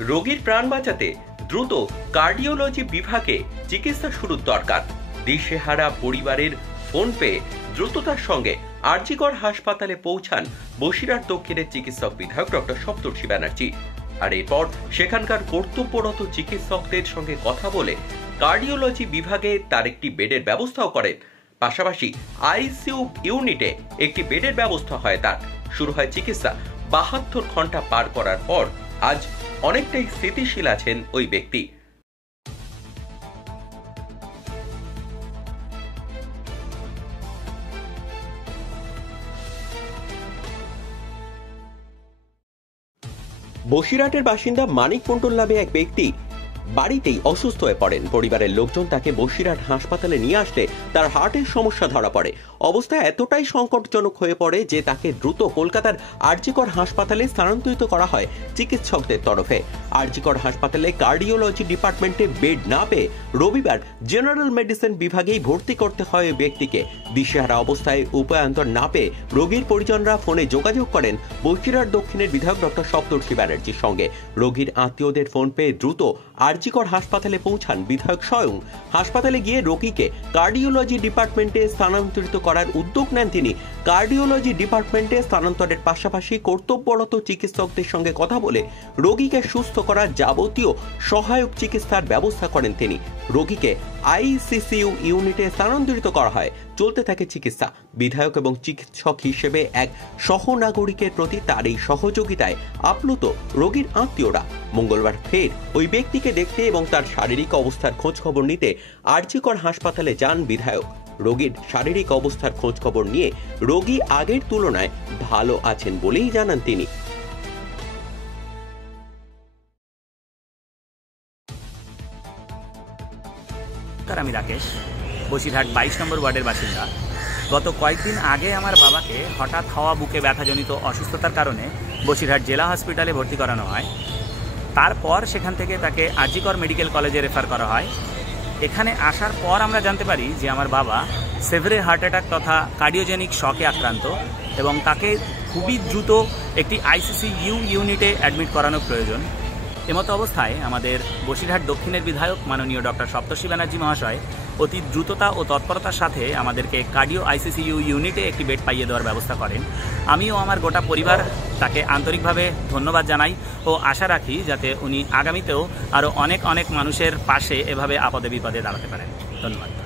রোগীর প্রাণ বাঁচাতে দ্রুত কার্ডিওলজি বিভাগে চিকিৎসা শুরুর দরকার। দিশেহারা পরিবারের ফোন পেয়ে দ্রুততার সঙ্গে আরজিকর হাসপাতালে পৌঁছান বসিরহাট দক্ষিণের চিকিৎসক বিধায়ক ডক্টর সপ্তর্ষি ব্যানার্জি। আর এরপর সেখানকার কর্তব্যরত চিকিৎসকদের সঙ্গে কথা বলে কার্ডিওলজি বিভাগে তার একটি বেডের ব্যবস্থাও করেন। পাশাপাশি আইসিইউ ইউনিটে একটি বেডের ব্যবস্থা হয় তার। শুরু হয় চিকিৎসা। 72 ঘন্টা পার করার পর আজ অনেকটাই স্থিতিশীল আছেন ওই ব্যক্তি। বসিরহাটের বাসিন্দা মানিক মণ্ডল নামে এক ব্যক্তি বাড়িতেই অসুস্থ হয়ে পড়েন। পরিবারের লোকজন তাকে বসিরহাট হাসপাতালে নিয়ে আসলে তার হার্টের সমস্যা ধরা পড়ে। অবস্থা এতটাই সংকটজনক হয়ে পড়ে যে তাকে দ্রুত কলকাতার আরজিকর হাসপাতালে স্থানান্তরিত করা হয় চিকিৎসকদের তরফে। আরজিকর হাসপাতালে কার্ডিওলজি ডিপার্টমেন্টে বেড না পেয়ে রবিবার জেনারেল মেডিসিন বিভাগেই ভর্তি করতে হয় ওই ব্যক্তিকে। দিশেহারা অবস্থায় উপায়ান্তর না পেয়ে রোগীর পরিজনরা ফোনে যোগাযোগ করেন বসিরহাট দক্ষিণের বিধায়ক ডক্টর সপ্তর্ষি ব্যানার্জির সঙ্গে। রোগীর আত্মীয়দের ফোন পেয়ে দ্রুত আরজিকর হাসপাতালে পৌঁছান বিধায়ক স্বয়ং। হাসপাতালে গিয়ে রোগীকে কার্ডিওলজি ডিপার্টমেন্টে স্থানান্তরিত করার উদ্যোগ নেন তিনি। কার্ডিওলজি ডিপার্টমেন্টে স্থানান্তরের পাশাপাশি কর্তব্যরত চিকিৎসকদের সঙ্গে কথা বলে রোগীকে সুস্থ করার যাবতীয় সহায়ক চিকিৎসার ব্যবস্থা করেন তিনি। রোগীকে আইসিইউ ইউনিটে স্থানান্তরিত করা হয়। চলতে থাকে চিকিৎসা। বিধায়ক এবং চিকিৎসক হিসেবে এক সহনাগরিকের প্রতি তার এই সহযোগিতায় আপ্লুত রোগীর আত্মীয়রা। মঙ্গলবার ফের ওই ব্যক্তিকে দেখতে এবং তার শারীরিক অবস্থার খোঁজ খবর নিতে আরজিকর হাসপাতালে যান বিধায়ক। রোগীর শারীরিক অবস্থার খোঁজ খবর নিয়ে রোগী আগের তুলনায় ভালো আছেন বলেই জানান তিনি। আমি রাকেশ, বসিরহাট 22 নম্বর ওয়ার্ডের বাসিন্দা। গত কয়েকদিন আগে আমার বাবাকে হঠাৎ হওয়া বুকে ব্যথাজনিত অসুস্থতার কারণে বসিরহাট জেলা হসপিটালে ভর্তি করানো হয়। তারপর সেখান থেকে তাকে আরজিকর মেডিকেল কলেজে রেফার করা হয়। এখানে আসার পর আমরা জানতে পারি যে আমার বাবা সেভিয়ার হার্ট অ্যাটাক তথা কার্ডিওজেনিক শকে আক্রান্ত এবং তাকে খুবই দ্রুত একটি আইসিইউ ইউনিটে অ্যাডমিট করানো প্রয়োজন। এমতো অবস্থায় আমাদের বসিরহাট দক্ষিণের বিধায়ক মাননীয় ডক্টর সপ্তর্ষি ব্যানার্জি মহাশয় অতি দ্রুততা ও তৎপরতার সাথে আমাদেরকে কার্ডিও আইসিইউ ইউনিটে একটি বেড পাইয়ে দেওয়ার ব্যবস্থা করেন। আমিও আমার গোটা পরিবার তাকে আন্তরিকভাবে ধন্যবাদ জানাই ও আশা রাখি যাতে উনি আগামীতেও আরও অনেক মানুষের পাশে এভাবে আপদে বিপদে দাঁড়াতে পারেন। ধন্যবাদ।